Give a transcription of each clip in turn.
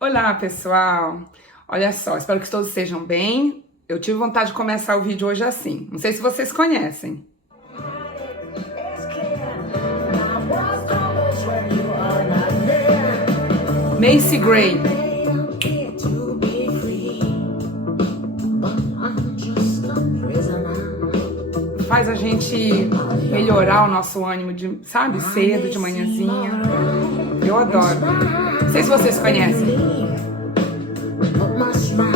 Olá, pessoal! Olha só, espero que todos estejam bem. Eu tive vontade de começar o vídeo hoje assim. Não sei se vocês conhecem. Macy Gray. Faz a gente melhorar o nosso ânimo, sabe? Cedo, de manhãzinha. Eu adoro. Não sei se vocês conhecem.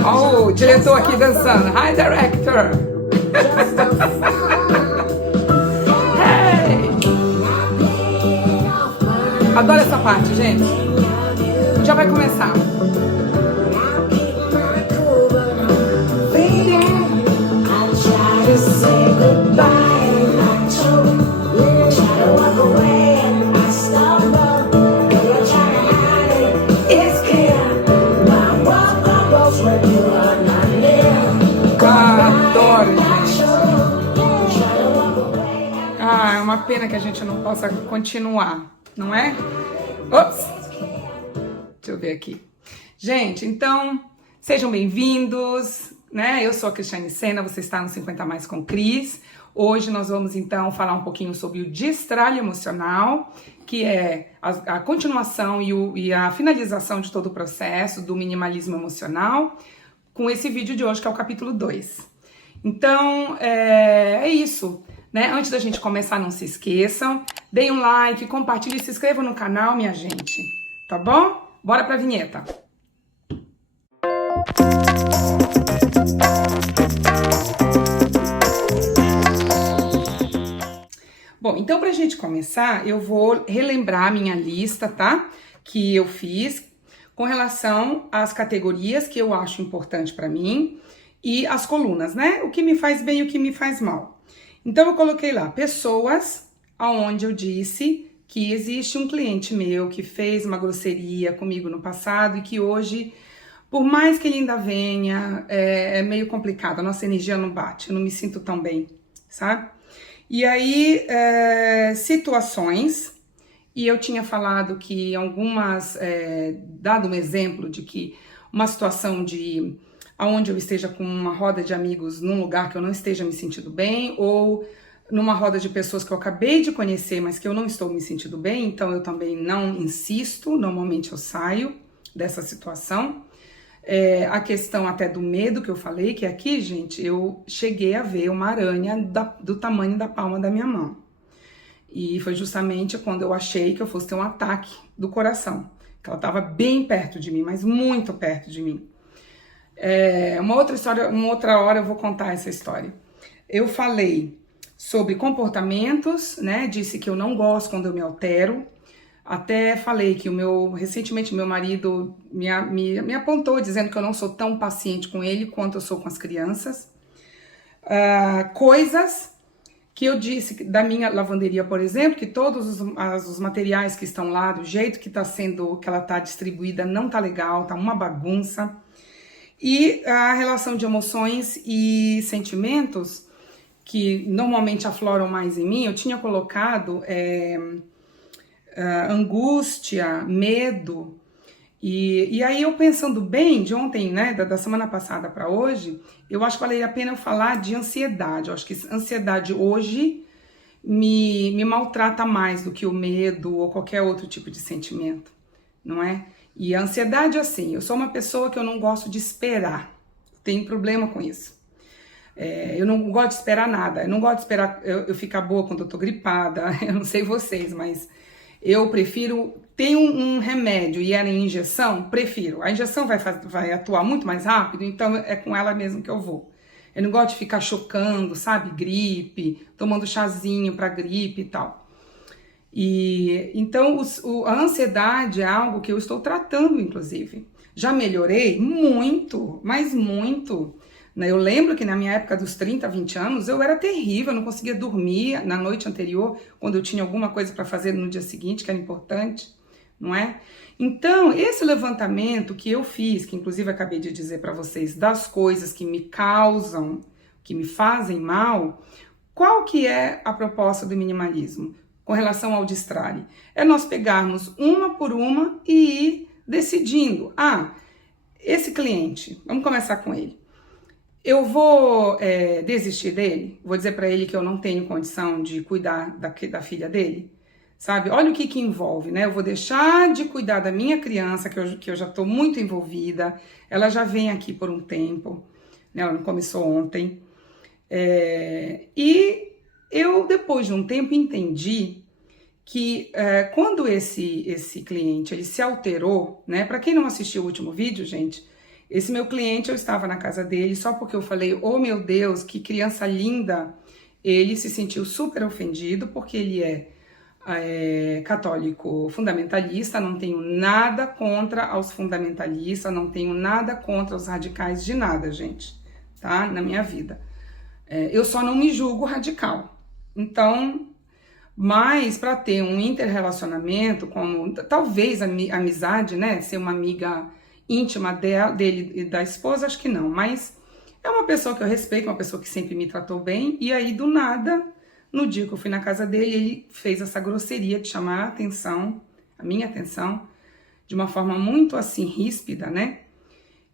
Olha o diretor aqui dançando. Hi, director! Hey! Adoro essa parte, gente. Já vai começar. Adoro, gente. Ah, é uma pena que a gente não possa continuar, não é? Ops! Deixa eu ver aqui. Gente, então, sejam bem-vindos, né? Eu sou a Cristiane Sena, você está no 50 Mais com Cris. Hoje nós vamos, então, falar um pouquinho sobre o destralhe emocional, que é a continuação e a finalização de todo o processo do minimalismo emocional, com esse vídeo de hoje, que é o capítulo 2. Então, é isso, né? Antes da gente começar, não se esqueçam, deem um like, compartilhem, se inscrevam no canal, minha gente, tá bom? Bora pra vinheta. Bom, então pra gente começar, eu vou relembrar a minha lista, tá? Que eu fiz com relação às categorias que eu acho importante pra mim e as colunas, né? O que me faz bem e o que me faz mal. Então eu coloquei lá pessoas aonde eu disse que existe um cliente meu que fez uma grosseria comigo no passado e que hoje, por mais que ele ainda venha, é meio complicado, a nossa energia não bate, eu não me sinto tão bem, sabe? E aí, situações, e eu tinha falado que algumas, dado um exemplo de que uma situação de onde eu esteja com uma roda de amigos num lugar que eu não esteja me sentindo bem, ou numa roda de pessoas que eu acabei de conhecer, mas que eu não estou me sentindo bem, então eu também não insisto, normalmente eu saio dessa situação. A questão até do medo que eu falei, que aqui, gente, eu cheguei a ver uma aranha do tamanho da palma da minha mão. E foi justamente quando eu achei que eu fosse ter um ataque do coração, que ela estava bem perto de mim, mas muito perto de mim. Uma outra história, uma outra hora eu vou contar essa história. Eu falei sobre comportamentos, né? Disse que eu não gosto quando eu me altero. Até falei que recentemente meu marido me apontou dizendo que eu não sou tão paciente com ele quanto eu sou com as crianças. Coisas que eu disse da minha lavanderia, por exemplo, que todos os materiais que estão lá, do jeito que ela está distribuída, não tá legal, tá uma bagunça. E a relação de emoções e sentimentos, que normalmente afloram mais em mim, eu tinha colocado angústia, medo. E aí eu pensando bem, de ontem, né, da semana passada para hoje, eu acho que valeria a pena eu falar de ansiedade. Eu acho que ansiedade hoje me maltrata mais do que o medo ou qualquer outro tipo de sentimento, não é? E a ansiedade, assim, eu sou uma pessoa que eu não gosto de esperar, tenho problema com isso. Eu não gosto de esperar nada, eu não gosto de esperar eu ficar boa quando eu tô gripada, eu não sei vocês, mas eu prefiro ter um remédio e era em injeção, prefiro. A injeção vai atuar muito mais rápido, então é com ela mesmo que eu vou. Eu não gosto de ficar chocando, sabe, gripe, tomando chazinho pra gripe e tal. E então a ansiedade é algo que eu estou tratando, inclusive. Já melhorei muito, mas muito. Eu lembro que na minha época dos 30, 20 anos, eu era terrível, eu não conseguia dormir na noite anterior, quando eu tinha alguma coisa para fazer no dia seguinte, que era importante, não é? Então, esse levantamento que eu fiz, que inclusive acabei de dizer para vocês, das coisas que me causam, que me fazem mal, qual que é a proposta do minimalismo com relação ao destralhe? É nós pegarmos uma por uma e ir decidindo, esse cliente, vamos começar com ele. Eu vou desistir dele? Vou dizer para ele que eu não tenho condição de cuidar da filha dele? Sabe? Olha o que envolve, né? Eu vou deixar de cuidar da minha criança, que eu já estou muito envolvida. Ela já vem aqui por um tempo, né? Ela não começou ontem. E eu, depois de um tempo, entendi que quando esse cliente ele se alterou, né? Para quem não assistiu o último vídeo, gente, esse meu cliente, eu estava na casa dele só porque eu falei, oh meu Deus, que criança linda. Ele se sentiu super ofendido porque ele é católico fundamentalista, não tenho nada contra os fundamentalistas, não tenho nada contra os radicais de nada, gente, tá? Na minha vida. Eu só não me julgo radical. Então, mas para ter um interrelacionamento, como talvez a amizade, né? Ser uma amiga íntima dele e da esposa, acho que não, mas é uma pessoa que eu respeito, uma pessoa que sempre me tratou bem, e aí do nada, no dia que eu fui na casa dele, ele fez essa grosseria de chamar a atenção, a minha atenção, de uma forma muito assim ríspida, né?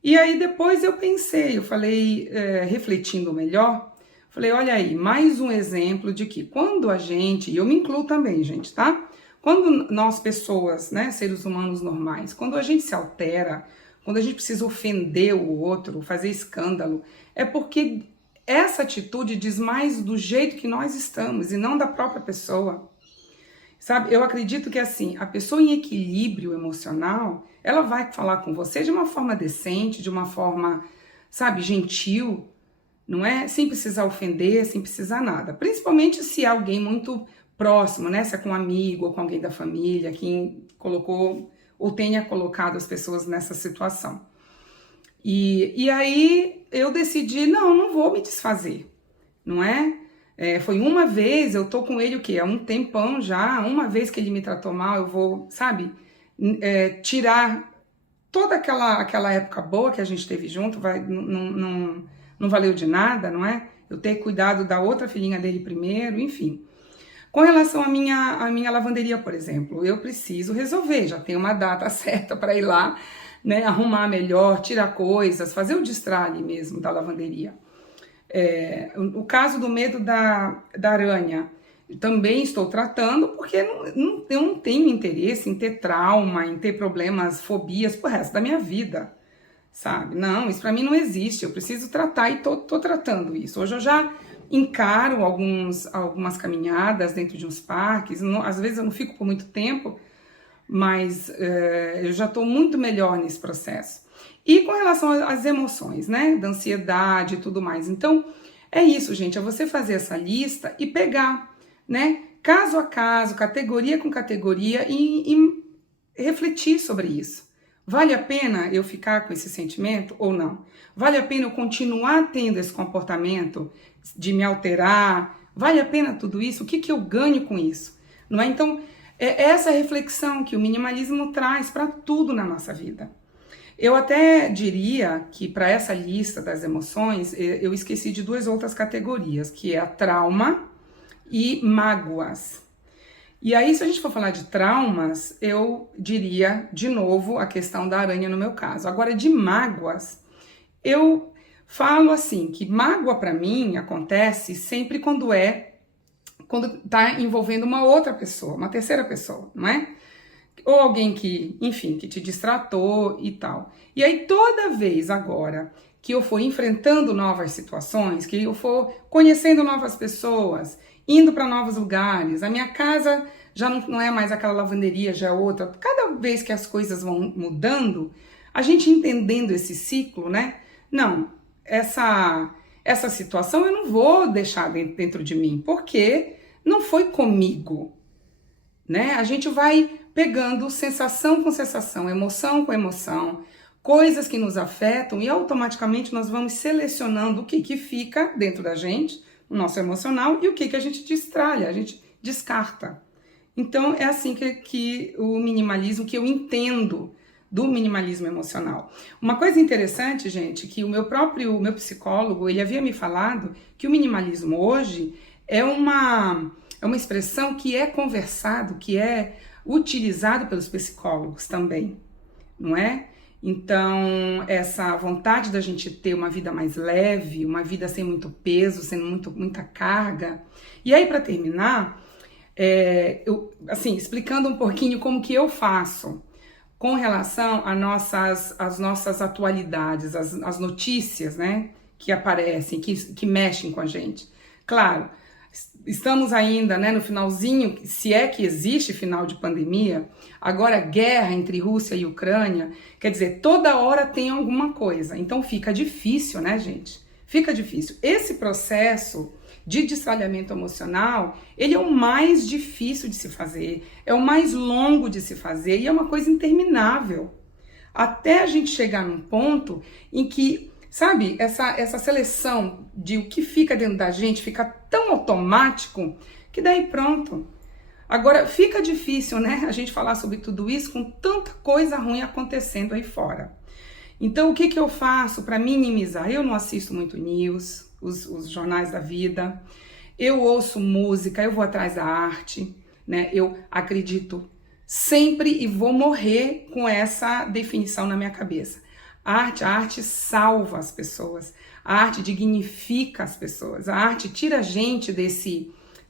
E aí depois eu pensei, eu falei, refletindo melhor, falei, olha aí, mais um exemplo de que quando a gente, e eu me incluo também, gente, tá? Quando nós pessoas, né, seres humanos normais, quando a gente se altera, quando a gente precisa ofender o outro, fazer escândalo, é porque essa atitude diz mais do jeito que nós estamos e não da própria pessoa. Sabe, eu acredito que assim, a pessoa em equilíbrio emocional, ela vai falar com você de uma forma decente, de uma forma, sabe, gentil, não é? Sem precisar ofender, sem precisar nada. Principalmente se é alguém muito próximo, né? Se é com um amigo ou com alguém da família, quem colocou ou tenha colocado as pessoas nessa situação. E aí eu decidi, não vou me desfazer, não é? Foi uma vez, eu tô com ele o quê? Há um tempão já, uma vez que ele me tratou mal, eu vou, sabe, tirar toda aquela época boa que a gente teve junto, não valeu de nada, não é? Eu ter cuidado da outra filhinha dele primeiro, enfim. Com relação à minha lavanderia, por exemplo, eu preciso resolver, já tem uma data certa para ir lá, né, arrumar melhor, tirar coisas, fazer o destralhe mesmo da lavanderia. O caso do medo da aranha, também estou tratando, porque eu não tenho interesse em ter trauma, em ter problemas, fobias pro resto da minha vida, sabe? Não, isso para mim não existe, eu preciso tratar e tô tratando isso. Hoje eu já encaro algumas caminhadas dentro de uns parques, às vezes eu não fico por muito tempo, mas eu já estou muito melhor nesse processo. E com relação às emoções, né, da ansiedade e tudo mais. Então, é isso, gente, é você fazer essa lista e pegar, né, caso a caso, categoria com categoria e refletir sobre isso. Vale a pena eu ficar com esse sentimento ou não? Vale a pena eu continuar tendo esse comportamento de me alterar? Vale a pena tudo isso? O que eu ganho com isso? Não é? Então, é essa reflexão que o minimalismo traz para tudo na nossa vida. Eu até diria que para essa lista das emoções, eu esqueci de duas outras categorias, que é a trauma e mágoas. E aí, se a gente for falar de traumas, eu diria, de novo, a questão da aranha no meu caso. Agora, de mágoas, eu falo assim, que mágoa para mim acontece sempre quando tá envolvendo uma outra pessoa, uma terceira pessoa, não é? Ou alguém que, enfim, que te distratou e tal. E aí, toda vez agora que eu for enfrentando novas situações, que eu for conhecendo novas pessoas, indo para novos lugares, a minha casa já não é mais aquela lavanderia, já é outra. Cada vez que as coisas vão mudando, a gente entendendo esse ciclo, né? Não, essa situação eu não vou deixar dentro de mim, porque não foi comigo, né? A gente vai pegando sensação com sensação, emoção com emoção, coisas que nos afetam e automaticamente nós vamos selecionando o que fica dentro da gente, o nosso emocional, e o que a gente destralha, a gente descarta. Então é assim que o minimalismo, que eu entendo do minimalismo emocional. Uma coisa interessante, gente, que o meu psicólogo, ele havia me falado que o minimalismo hoje é uma expressão que é conversado, que é utilizado pelos psicólogos também, não é? Então, essa vontade da gente ter uma vida mais leve, uma vida sem muito peso, sem muita carga. E aí, para terminar, assim, explicando um pouquinho como que eu faço com relação às nossas atualidades, as notícias, né, que aparecem, que mexem com a gente. Claro, estamos ainda, né, no finalzinho, se é que existe final de pandemia, agora guerra entre Rússia e Ucrânia, quer dizer, toda hora tem alguma coisa, então fica difícil, né, gente? Fica difícil. Esse processo de destralhamento emocional, ele é o mais difícil de se fazer, é o mais longo de se fazer e é uma coisa interminável. Até a gente chegar num ponto em que, sabe, essa seleção de o que fica dentro da gente fica tão automático que daí pronto. Agora, fica difícil, né, a gente falar sobre tudo isso com tanta coisa ruim acontecendo aí fora. Então, o que eu faço para minimizar? Eu não assisto muito news, os jornais da vida, eu ouço música, eu vou atrás da arte, né? Eu acredito sempre e vou morrer com essa definição na minha cabeça. A arte salva as pessoas, a arte dignifica as pessoas, a arte tira a gente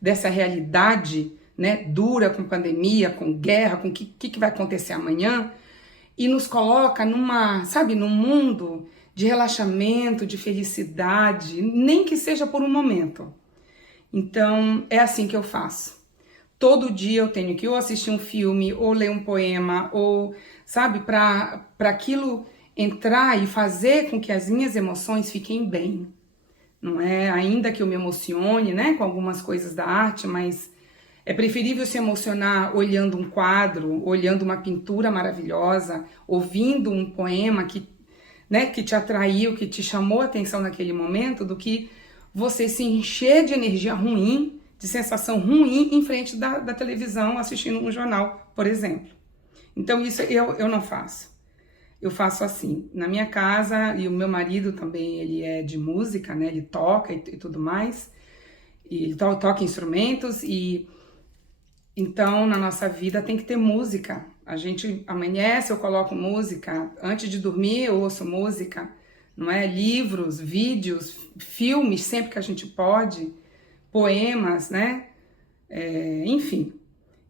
dessa realidade, né, dura, com pandemia, com guerra, com o que vai acontecer amanhã, e nos coloca num mundo de relaxamento, de felicidade, nem que seja por um momento. Então, é assim que eu faço. Todo dia eu tenho que ou assistir um filme, ou ler um poema, ou, sabe, para aquilo entrar e fazer com que as minhas emoções fiquem bem. Não é? Ainda que eu me emocione, né, com algumas coisas da arte, mas é preferível se emocionar olhando um quadro, olhando uma pintura maravilhosa, ouvindo um poema que te atraiu, que te chamou a atenção naquele momento, do que você se encher de energia ruim, de sensação ruim em frente da televisão, assistindo um jornal, por exemplo. Então isso eu não faço. Eu faço assim, na minha casa, e o meu marido também, ele é de música, né? Ele toca e tudo mais, e ele toca instrumentos, e então na nossa vida tem que ter música. A gente amanhece, eu coloco música, antes de dormir eu ouço música, não é? Livros, vídeos, filmes, sempre que a gente pode, poemas, né? Enfim.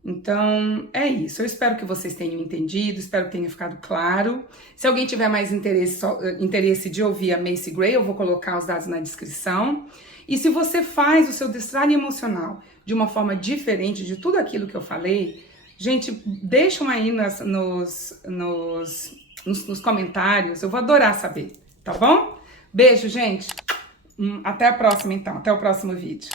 Então, é isso. Eu espero que vocês tenham entendido, espero que tenha ficado claro. Se alguém tiver mais interesse de ouvir a Macy Gray, eu vou colocar os dados na descrição. E se você faz o seu destralhe emocional de uma forma diferente de tudo aquilo que eu falei, gente, deixam aí nos comentários, eu vou adorar saber, tá bom? Beijo, gente. Até a próxima, então. Até o próximo vídeo.